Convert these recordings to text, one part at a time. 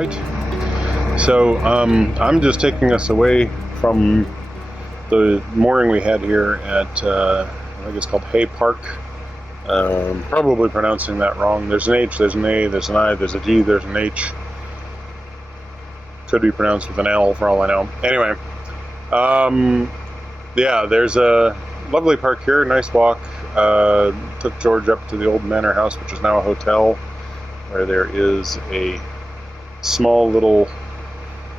right? So I'm just taking us away from the mooring we had here at, I think it's called Hay Park. Probably pronouncing that wrong. There's an H, there's an A, there's an I, there's a G, there's an H. Could be pronounced with an L for all I know. Anyway, yeah, there's a lovely park here, nice walk. Took George up to the old manor house, which is now a hotel, where there is a small little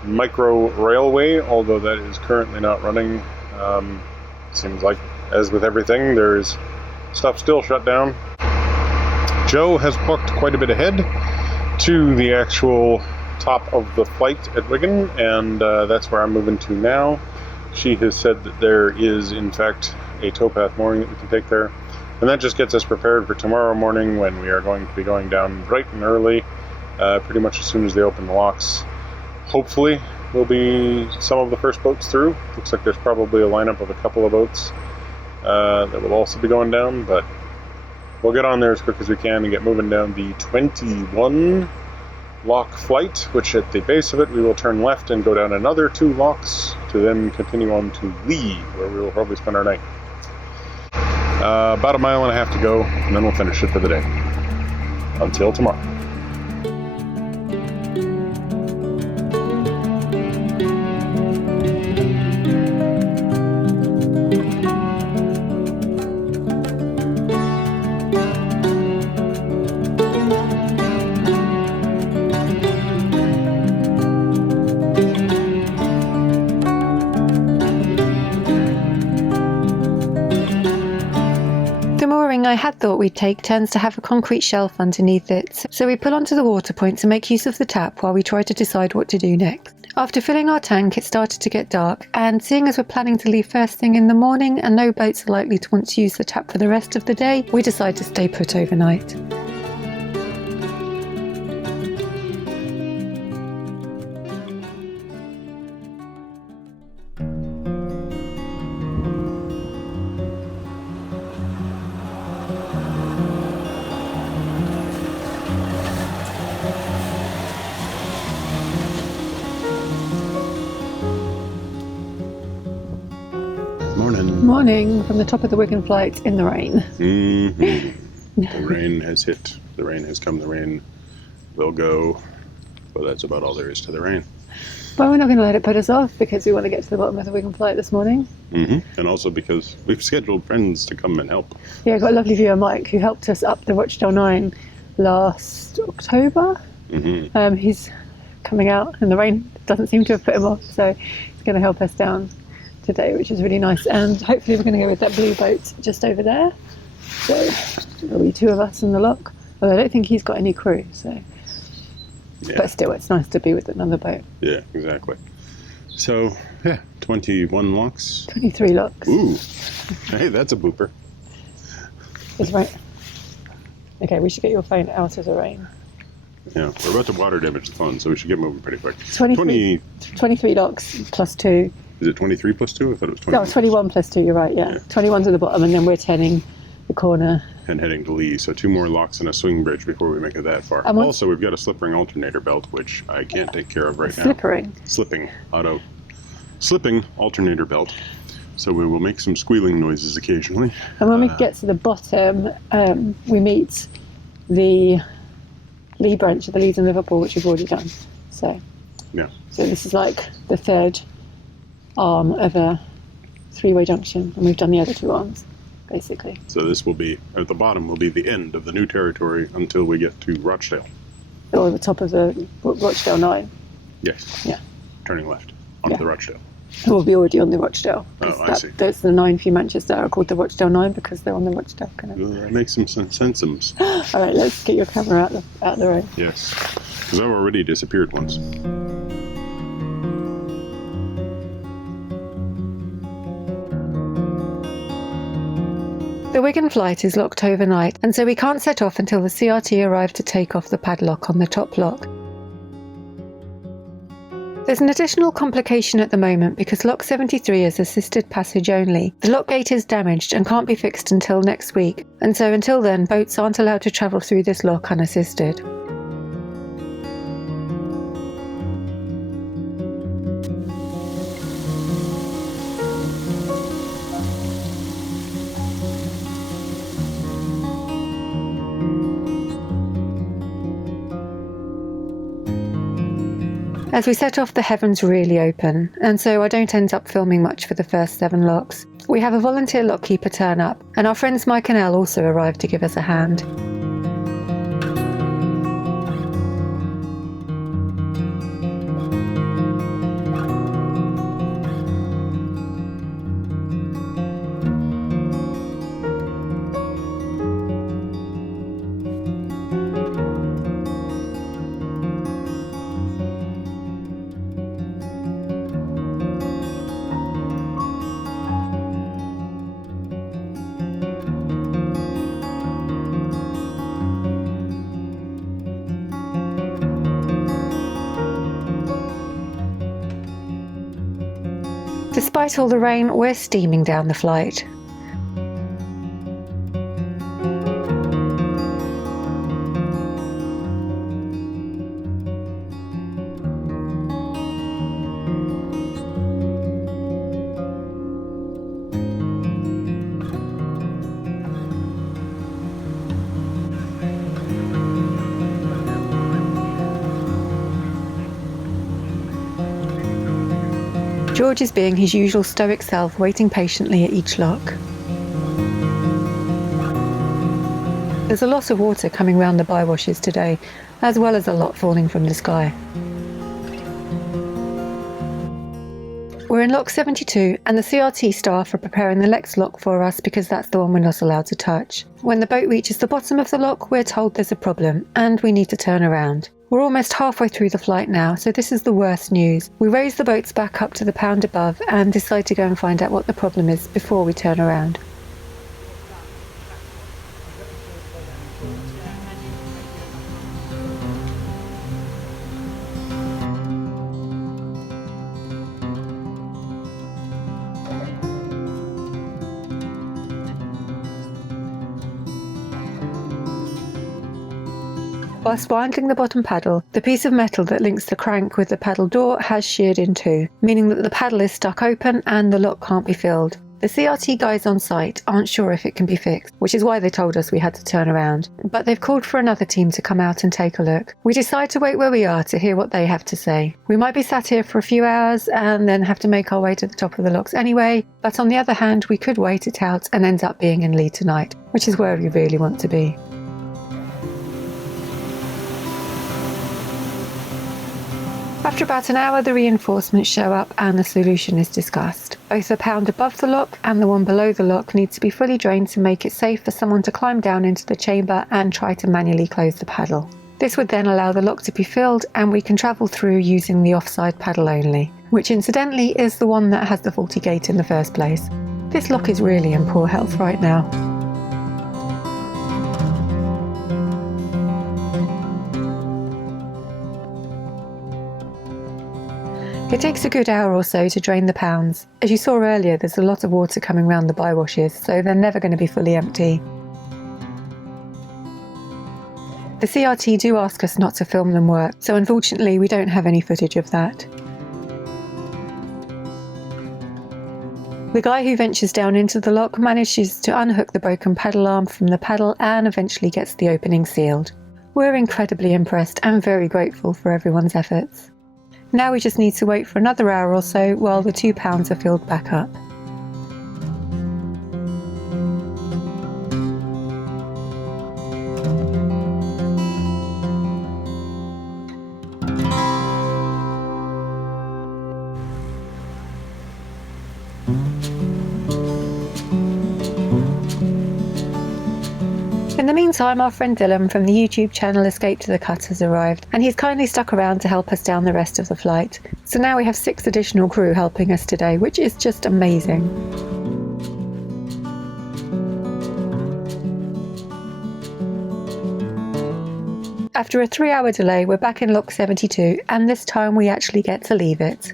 micro railway, although that is currently not running. Seems like, as with everything, there's stuff still shut down. Joe has booked quite a bit ahead to the actual top of the flight at Wigan, and that's where I'm moving to now. She has said that there is, in fact, a towpath mooring that we can take there, and that just gets us prepared for tomorrow morning when we are going to be going down bright and early, pretty much as soon as they open the locks. Hopefully will be some of the first boats through. Looks like there's probably a lineup of a couple of boats that will also be going down, but we'll get on there as quick as we can and get moving down the 21 lock flight, which at the base of it we will turn left and go down another 2 locks to then continue on to Lee, where we will probably spend our night. About a mile and a half to go, and then we'll finish it for the day. Until tomorrow. I had thought we'd take tends to have a concrete shelf underneath it, so we pull onto the water point to make use of the tap while we try to decide what to do next. After filling our tank, it started to get dark, and seeing as we're planning to leave first thing in the morning and no boats are likely to want to use the tap for the rest of the day, we decide to stay put overnight. Morning from the top of the Wigan flight in the rain. Mm-hmm. The rain has hit. The rain has come. The rain will go. But that's about all there is to the rain. Well, we're not going to let it put us off because we want to get to the bottom of the Wigan flight this morning. Mm-hmm. And also because we've scheduled friends to come and help. Yeah, I got a lovely viewer, Mike, who helped us up the Rochdale 9 last October. Mm-hmm. He's coming out and the rain doesn't seem to have put him off, so he's going to help us down today, which is really nice, and hopefully we're going to go with that blue boat just over there, so there'll be 2 of us in the lock, although I don't think he's got any crew, so yeah. But still it's nice to be with another boat. Yeah, exactly. So yeah, 21 locks, 23 locks. Ooh, hey, that's a booper. It's rain. Okay, we should get your phone out of the rain. Yeah, we're about to water damage the phone, so we should get moving pretty quick. 23 locks plus 2. Is it 23 plus 2? I thought it was 20. No, 21 plus 2, you're right, yeah. 21's at the bottom, and then we're turning the corner. And heading to Lee, so 2 more locks and a swing bridge before we make it that far. Also, we've got a slip-ring alternator belt, which I can't take care of right now. Slip-ring? Slipping alternator belt. So we will make some squealing noises occasionally. And when we get to the bottom, we meet the Lee branch of the Leeds and Liverpool, which we've already done. So this is like the 3rd arm of a 3-way junction, and we've done the other 2 arms, basically. So this will be, at the bottom, will be the end of the new territory until we get to Rochdale. Or the top of the Rochdale 9. Yes. Yeah. Turning left onto the Rochdale. We'll be already on the Rochdale. Oh, I see. There's the 9 few Manchester are called the Rochdale 9 because they're on the Rochdale Canal. That makes some sense. All right, let's get your camera out the road. Yes, because I've already disappeared once. The Wigan flight is locked overnight, and so we can't set off until the CRT arrive to take off the padlock on the top lock. There's an additional complication at the moment because lock 73 is assisted passage only. The lock gate is damaged and can't be fixed until next week, and so until then boats aren't allowed to travel through this lock unassisted. As we set off, the heavens really open, and so I don't end up filming much for the first 7 locks. We have a volunteer lockkeeper turn up, and our friends Mike and Elle also arrived to give us a hand. Despite all the rain, we're steaming down the flight. George is being his usual stoic self, waiting patiently at each lock. There's a lot of water coming round the bywashes today, as well as a lot falling from the sky. We're in lock 72, and the CRT staff are preparing the next lock for us because that's the one we're not allowed to touch. When the boat reaches the bottom of the lock, we're told there's a problem, and we need to turn around. We're almost halfway through the flight now, so this is the worst news. We raise the boats back up to the pound above and decide to go and find out what the problem is before we turn around. Whilst winding the bottom paddle, the piece of metal that links the crank with the paddle door has sheared in two, meaning that the paddle is stuck open and the lock can't be filled. The CRT guys on site aren't sure if it can be fixed, which is why they told us we had to turn around, but they've called for another team to come out and take a look. We decide to wait where we are to hear what they have to say. We might be sat here for a few hours and then have to make our way to the top of the locks anyway, but on the other hand we could wait it out and end up being in Lee tonight, which is where we really want to be. After about an hour, the reinforcements show up and the solution is discussed. Both the pound above the lock and the one below the lock need to be fully drained to make it safe for someone to climb down into the chamber and try to manually close the paddle. This would then allow the lock to be filled and we can travel through using the offside paddle only, which incidentally is the one that has the faulty gate in the first place. This lock is really in poor health right now. It takes a good hour or so to drain the pounds. As you saw earlier, there's a lot of water coming round the bywashes, so they're never going to be fully empty. The CRT do ask us not to film them work, so unfortunately we don't have any footage of that. The guy who ventures down into the lock manages to unhook the broken paddle arm from the paddle and eventually gets the opening sealed. We're incredibly impressed and very grateful for everyone's efforts. Now we just need to wait for another hour or so while the 2 pounds are filled back up. In the meantime, our friend Dylan from the YouTube channel Escape to the Cut has arrived, and he's kindly stuck around to help us down the rest of the flight. So now we have 6 additional crew helping us today, which is just amazing. After a 3-hour delay, we're back in lock 72, and this time we actually get to leave it.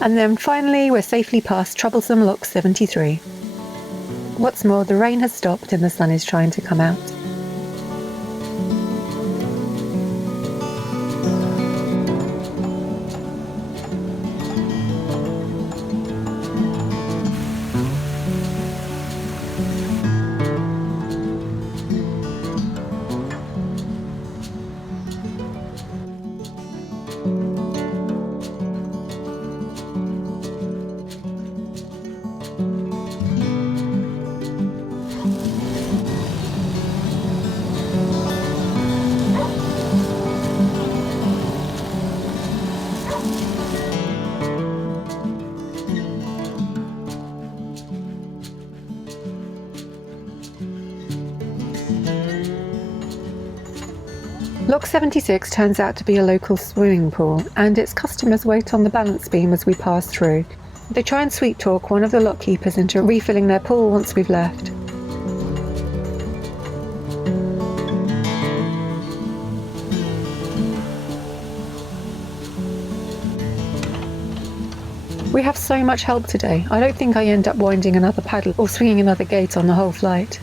And then finally we're safely past troublesome Lock 73. What's more, the rain has stopped and the sun is trying to come out. Lock 76 turns out to be a local swimming pool, and its customers wait on the balance beam as we pass through. They try and sweet talk one of the lock keepers into refilling their pool once we've left. We have so much help today. I don't think I end up winding another paddle or swinging another gate on the whole flight.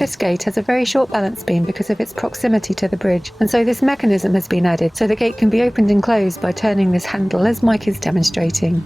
This gate has a very short balance beam because of its proximity to the bridge, and so this mechanism has been added so the gate can be opened and closed by turning this handle as Mike is demonstrating.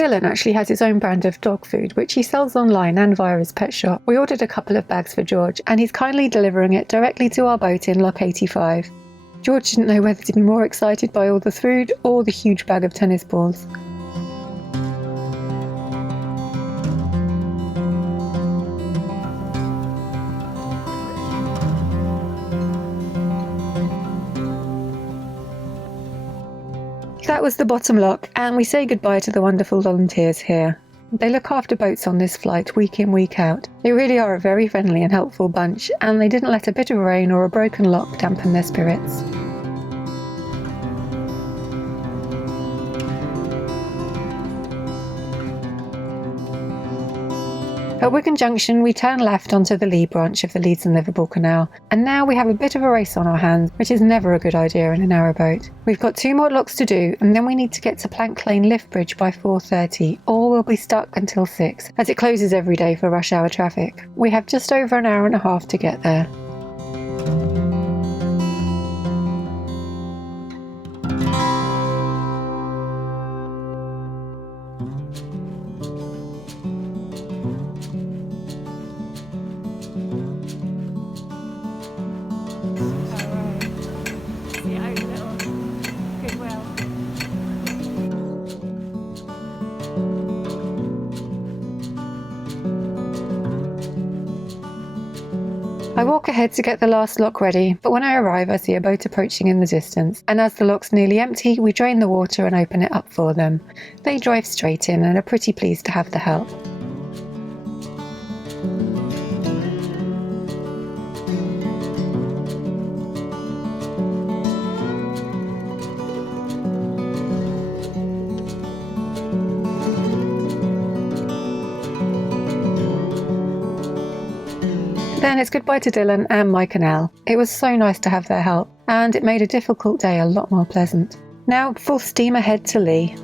Dylan actually has his own brand of dog food, which he sells online and via his pet shop. We ordered a couple of bags for George, and he's kindly delivering it directly to our boat in Lock 85. George didn't know whether to be more excited by all the food or the huge bag of tennis balls. That was the bottom lock, and we say goodbye to the wonderful volunteers here. They look after boats on this flight week in, week out. They really are a very friendly and helpful bunch, and they didn't let a bit of rain or a broken lock dampen their spirits. At Wigan Junction, we turn left onto the lee branch of the Leeds and Liverpool Canal, and now we have a bit of a race on our hands, which is never a good idea in a narrowboat. We've got 2 more locks to do, and then we need to get to Plank Lane Lift Bridge by 4:30, or we'll be stuck until 6, as it closes every day for rush hour traffic. We have just over an hour and a half to get there. I walk ahead to get the last lock ready, but when I arrive I see a boat approaching in the distance, and as the lock's nearly empty, we drain the water and open it up for them. They drive straight in and are pretty pleased to have the help. Then it's goodbye to Dylan and my Canal. It was so nice to have their help, and it made a difficult day a lot more pleasant. Now full steam ahead to Lee.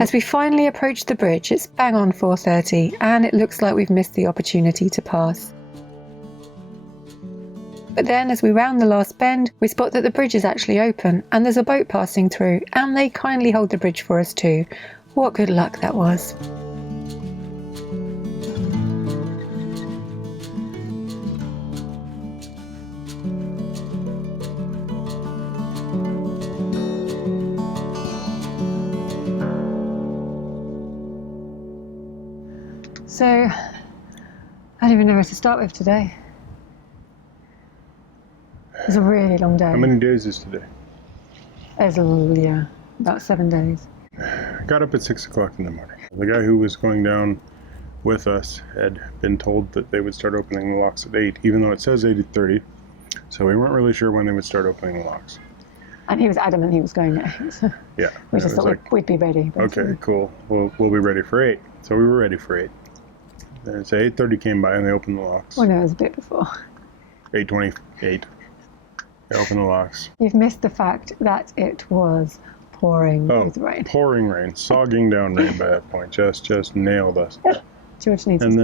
As we finally approach the bridge, it's bang on 4:30, and it looks like we've missed the opportunity to pass. But then as we round the last bend, we spot that the bridge is actually open, and there's a boat passing through, and they kindly hold the bridge for us too. What good luck that was. So, I don't even know where to start with today. It's a really long day. How many days is today? About 7 days. I got up at 6 o'clock in the morning. The guy who was going down with us had been told that they would start opening the locks at 8, even though it says 8:30. So we weren't really sure when they would start opening the locks. And he was adamant he was going at 8. So yeah. We just thought we'd be ready. Basically. Okay, cool. We'll be ready for 8. So we were ready for 8. Then so 8:30 came by and they opened the locks. Well, no, it was a bit before. 8:28. They opened the locks. You've missed the fact that it was pouring with rain. Pouring rain, sogging down rain by that point. Just nailed us. George needs and his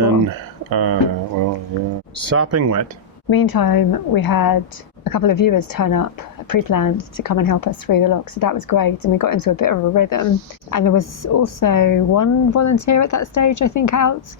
then, sopping wet. Meantime, we had a couple of viewers turn up pre-planned to come and help us through the lock, so that was great, and we got into a bit of a rhythm. And there was also one volunteer at that stage, I think, out,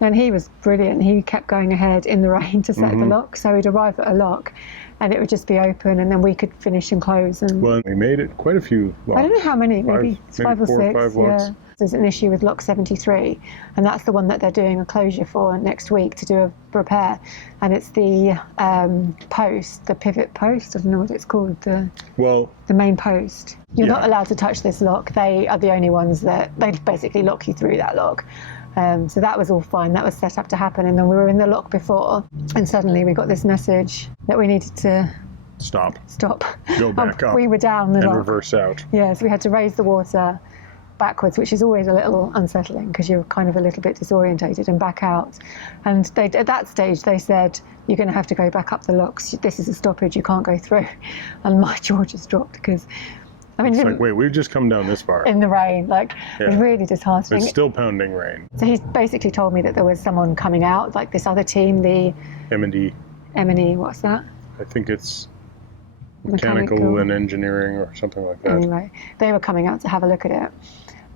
and he was brilliant. He kept going ahead in the rain to set the lock, so we'd arrive at a lock, and it would just be open, and then we could finish and close. And Well, we made it quite a few locks. I don't know how many, maybe five or 4 six. or 5 locks. There's an issue with lock 73, and that's the one that they're doing a closure for next week to do a repair. And it's the post, the pivot post, I don't know what it's called, the main post. You're not allowed to touch this lock. They are the only ones that, they basically lock you through that lock. So that was all fine. That was set up to happen. And then we were in the lock before, and suddenly we got this message that we needed to Stop. Go back up. We were down the and lock. reverse out. Yeah, so we had to raise the water backwards, which is always a little unsettling because you're kind of a little bit disorientated, and back out. And they, at that stage, they said, you're going to have to go back up the locks. This is a stoppage. You can't go through. And my jaw just dropped because, I mean, It's like, wait, we've just come down this far. in the rain, like, it was really disheartening. It's still pounding rain. So he's basically told me that there was someone coming out, like this other team, the M&D. M&E, what's that? I think it's mechanical and engineering or something like that. Anyway, they were coming out to have a look at it.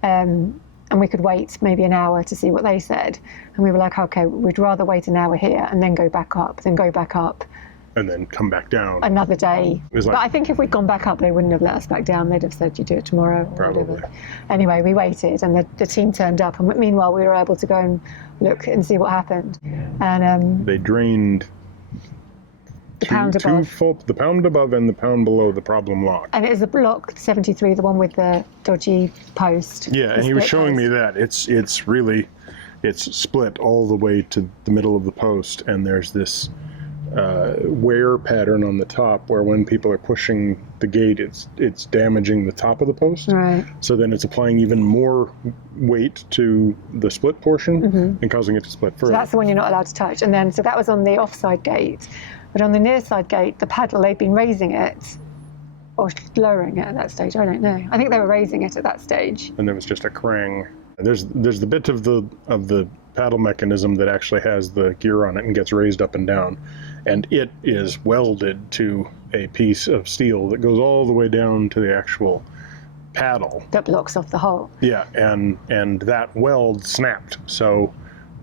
And we could wait maybe an hour to see what they said. And we were like, okay, we'd rather wait an hour here and then go back up, and then come back down. another day. was like- But I think if we'd gone back up, they wouldn't have let us back down. They'd have said, you do it tomorrow or Probably. whatever. Anyway, we waited, and the team turned up. And meanwhile, we were able to go and look and see what happened. And They drained the pound above. the pound above and the pound below the problem lock. And it is the block 73, the one with the dodgy post. Yeah, and he was showing me that. It's split all the way to the middle of the post, and there's this wear pattern on the top where when people are pushing the gate, it's damaging the top of the post. Right. So then it's applying even more weight to the split portion and causing it to split further. So that's the one you're not allowed to touch. And then, so that was on the offside gate. But on the near side gate, the paddle, they'd been raising it or lowering it at that stage. I don't know. I think they were raising it at that stage. And there was just a crang. There's the bit of the paddle mechanism that actually has the gear on it and gets raised up and down, and it is welded to a piece of steel that goes all the way down to the actual paddle. That blocks off the hole. Yeah, and that weld snapped. So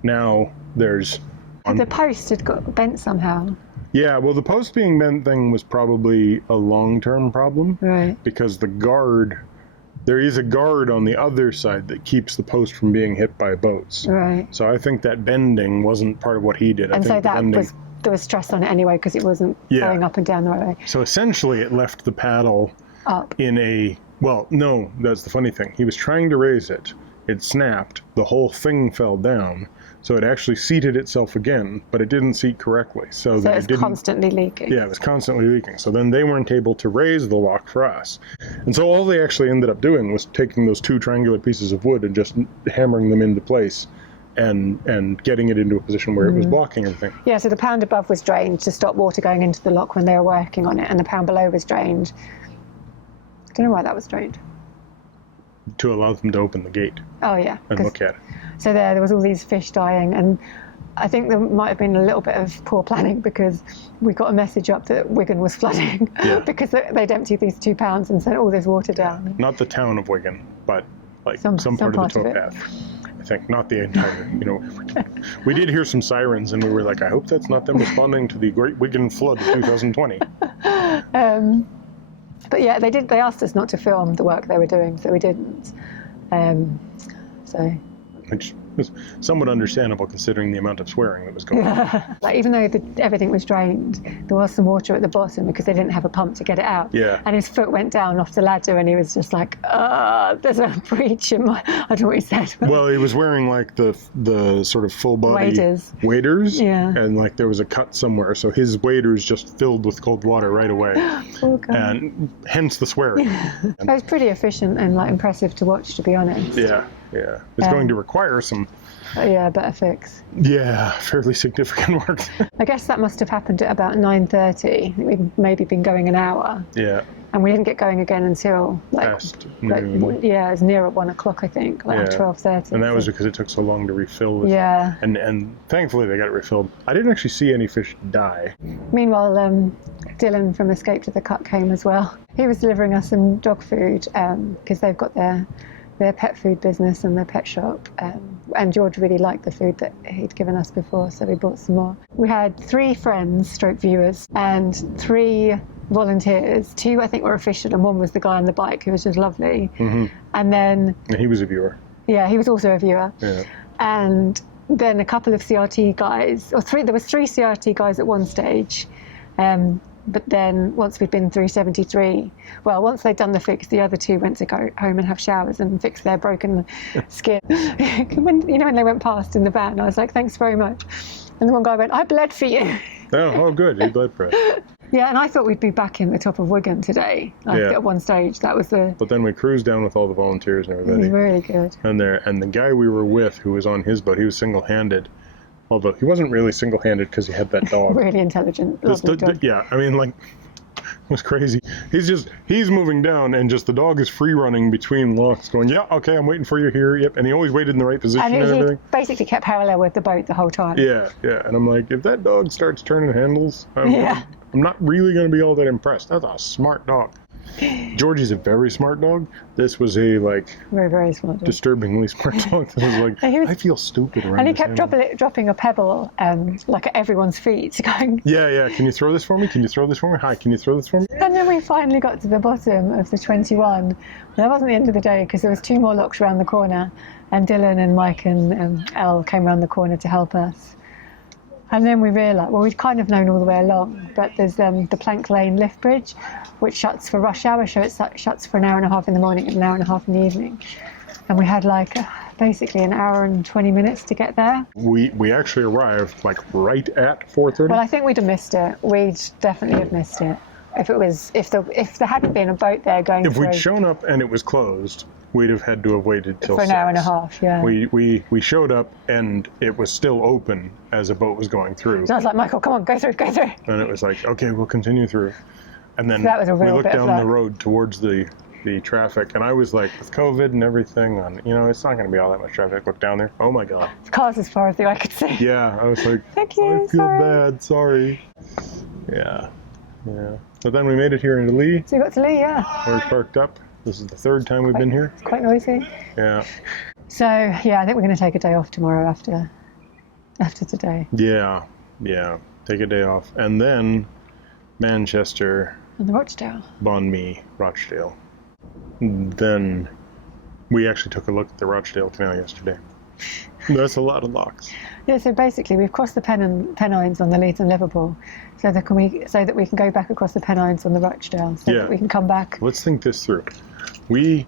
now there's... The post had got bent somehow. Yeah, well, the post being bent thing was probably a long-term problem. Right. Because there is a guard on the other side that keeps the post from being hit by boats. Right. So I think that bending wasn't part of what he did. And so there was stress on it anyway because it wasn't going up and down the right way. So essentially it left the paddle Up. in a... Well, no, that's the funny thing. He was trying to raise it. It snapped. The whole thing fell down. So it actually seated itself again, but it didn't seat correctly. So that it's constantly leaking. Yeah, it was constantly leaking. So then they weren't able to raise the lock for us. And so all they actually ended up doing was taking those 2 triangular pieces of wood and just hammering them into place and getting it into a position where it was blocking everything. Yeah, so the pound above was drained to stop water going into the lock when they were working on it, and the pound below was drained. I don't know why that was drained. To allow them to open the gate Oh, yeah. and look at it. So there was all these fish dying, and I think there might have been a little bit of poor planning because we got a message up that Wigan was flooding because they'd emptied these 2 pounds and sent all this water down. Not the town of Wigan, but like some part of the towpath. I think, not the entire, we did hear some sirens and we were like, I hope that's not them responding to the Great Wigan Flood of 2020. But yeah, they asked us not to film the work they were doing, so we didn't. Which was somewhat understandable considering the amount of swearing that was going on. Like, even though everything was drained, there was some water at the bottom because they didn't have a pump to get it out. Yeah. And his foot went down off the ladder and he was just like, there's a breach in my... I don't know what he said. Well, he was wearing like the sort of full body waders. Yeah. And like there was a cut somewhere, so his waders just filled with cold water right away. Okay. And hence the swearing. It was pretty efficient and like impressive to watch, to be honest. Yeah. It's going to require some... better fix. Yeah, fairly significant work. I guess that must have happened at about 9:30. We'd maybe been going an hour. Yeah. And we didn't get going again until Past noon. it was near at 1 o'clock, I think, like 12:30. And that was because it took so long to refill. Yeah. And thankfully they got it refilled. I didn't actually see any fish die. Meanwhile, Dylan from Escape to the Cut came as well. He was delivering us some dog food because they've got their their pet food business and their pet shop. And George really liked the food that he'd given us before, so we bought some more. We had 3 friends, stroke viewers, and 3 volunteers. 2, I think, were official, and 1 was the guy on the bike who was just lovely. And then... And he was a viewer. Yeah, he was also a viewer. Yeah. And then a couple of CRT guys, or 3, there was 3 CRT guys at one stage. But then once we'd been through 73, well, once they'd done the fix, the other 2 went to go home and have showers and fix their broken skin. when they went past in the van, I was like, thanks very much. And the one guy went, I bled for you. Oh, good. He bled for it. Yeah, and I thought we'd be back in the top of Wigan today. At one stage, that was the... But then we cruised down with all the volunteers and everybody. It was really good. And the guy we were with, who was on his boat, he was single-handed. Although he wasn't really single-handed because he had that dog. Really intelligent, lovely dog. Yeah, I mean, like, it was crazy. He's moving down, and just the dog is free-running between locks, going, yeah, okay, I'm waiting for you here, yep. And he always waited in the right position and everything. He basically kept parallel with the boat the whole time. Yeah. And I'm like, if that dog starts turning handles, I'm not really going to be all that impressed. That's a smart dog. Georgie's a very smart dog. This was a very, very smart dog. Disturbingly smart dog. That was like, I feel stupid around. And he kept dropping a pebble at everyone's feet, going. Yeah. Can you throw this for me? Can you throw this for me? Hi, can you throw this for me? And then we finally got to the bottom of the 21. Well, that wasn't the end of the day because there was 2 more locks around the corner, and Dylan and Mike and Elle came around the corner to help us. And then we realised, well, we'd kind of known all the way along, but there's the Plank Lane lift bridge, which shuts for rush hour, so it shuts for an hour and a half in the morning and an hour and a half in the evening. And we had basically an hour and 20 minutes to get there. We actually arrived right at 4:30. Well, I think we'd have missed it. We'd definitely have missed it. If there hadn't been a boat there going through. If we'd shown up and it was closed, we'd have had to have waited till for an 6. hour and a half. Yeah. We showed up and it was still open as a boat was going through. So I was like, Michael, come on, go through. And it was like, okay, we'll continue through. And then so that was a real we looked bit down of the road towards the traffic, and I was like, with COVID and everything, it's not going to be all that much traffic. Look down there. Oh my God. Cars as far as the eye could see. Yeah, I was like, thank you. I feel bad. Sorry. Yeah. But then we made it here into Lee. So we got to Lee, yeah. We're parked up. This is the 3rd time we've been here. It's quite noisy. Yeah. So yeah, I think we're going to take a day off tomorrow after today. Yeah. Take a day off, and then Manchester. And the Rochdale. Bond me, Rochdale. Then we actually took a look at the Rochdale Canal yesterday. That's a lot of locks. Yeah, so basically we've crossed the Pennines on the Leeds and Liverpool, so that we can go back across the Pennines on the Rochdale, so that we can come back. Let's think this through. We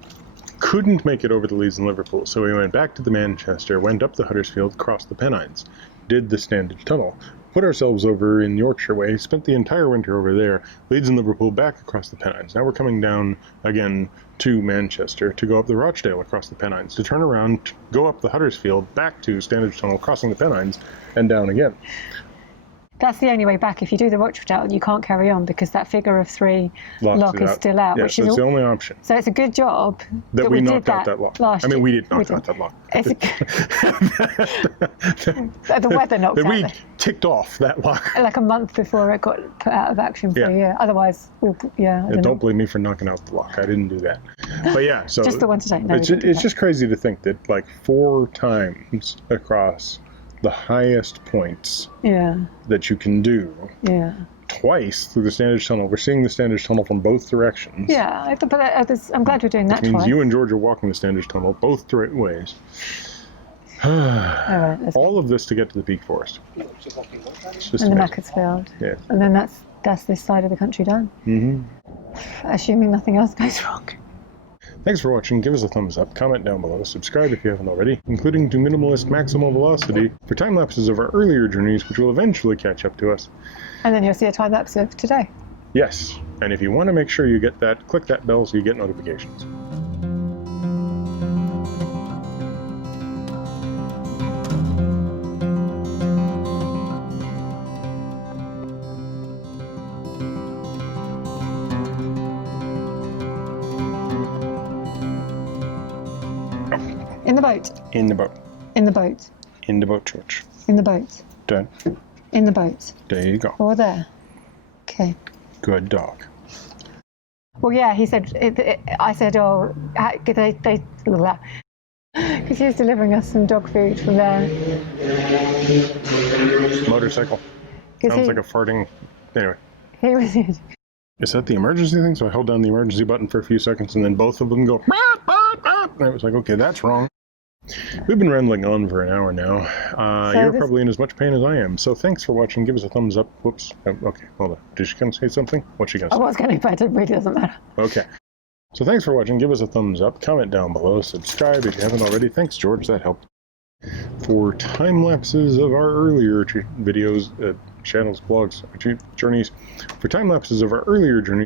couldn't make it over to Leeds and Liverpool, so we went back to the Manchester, went up the Huddersfield, crossed the Pennines, did the Standage Tunnel, put ourselves over in Yorkshire Way, spent the entire winter over there, Leeds and Liverpool back across the Pennines. Now we're coming down again to Manchester to go up the Rochdale across the Pennines, to turn around, go up the Huddersfield, back to Standage Tunnel, crossing the Pennines, and down again. That's the only way back. If you do the Rochdale, you can't carry on because that figure of 3 lock is still out. Yeah, so it's the only option. So it's a good job that we knocked out that lock. Last year. We did knock out that lock. The weather knocked out. We ticked off that lock. Like a month before it got put out of action for a year. Otherwise, don't blame me for knocking out the lock. I didn't do that. But yeah, so just the one today. No, it's just crazy to think that 4 times across the highest points that you can do twice through the Standage Tunnel. We're seeing the Standage Tunnel from both directions. Yeah, but I'm glad we're doing that means twice. You and George are walking the Standage Tunnel both ways. All of this to get to the Peak Forest. And the Macclesfield. Yeah. And then that's this side of the country done. Mm-hmm. Assuming nothing else goes wrong. Thanks for watching. Give us a thumbs up, comment down below, subscribe if you haven't already, including to Minimalist Maximal Velocity for time lapses of our earlier journeys, which will eventually catch up to us. And then you'll see a time lapse of today. Yes, and if you want to make sure you get that, click that bell so you get notifications. In the boat. In the boat. In the boat. In the boat, George. In the boat. Done. In the boat. There you go. Or there. Okay. Good dog. Well, yeah, he said, I said, oh, they because he was delivering us some dog food from there. Motorcycle. Sounds like a farting. Anyway. He was. Is that the emergency thing? So I held down the emergency button for a few seconds and then both of them go, "Bop, bop, bop." And I was like, okay, that's wrong. We've been rambling on for an hour now. You're probably in as much pain as I am. So thanks for watching. Give us a thumbs up. Whoops. Oh, okay, hold on. Did she come say something? What's she going to say? I was going to, but it really doesn't matter. Okay. So thanks for watching. Give us a thumbs up. Comment down below. Subscribe if you haven't already. Thanks, George. That helped. For time lapses of our earlier videos, channels, blogs, journeys. For time lapses of our earlier journey.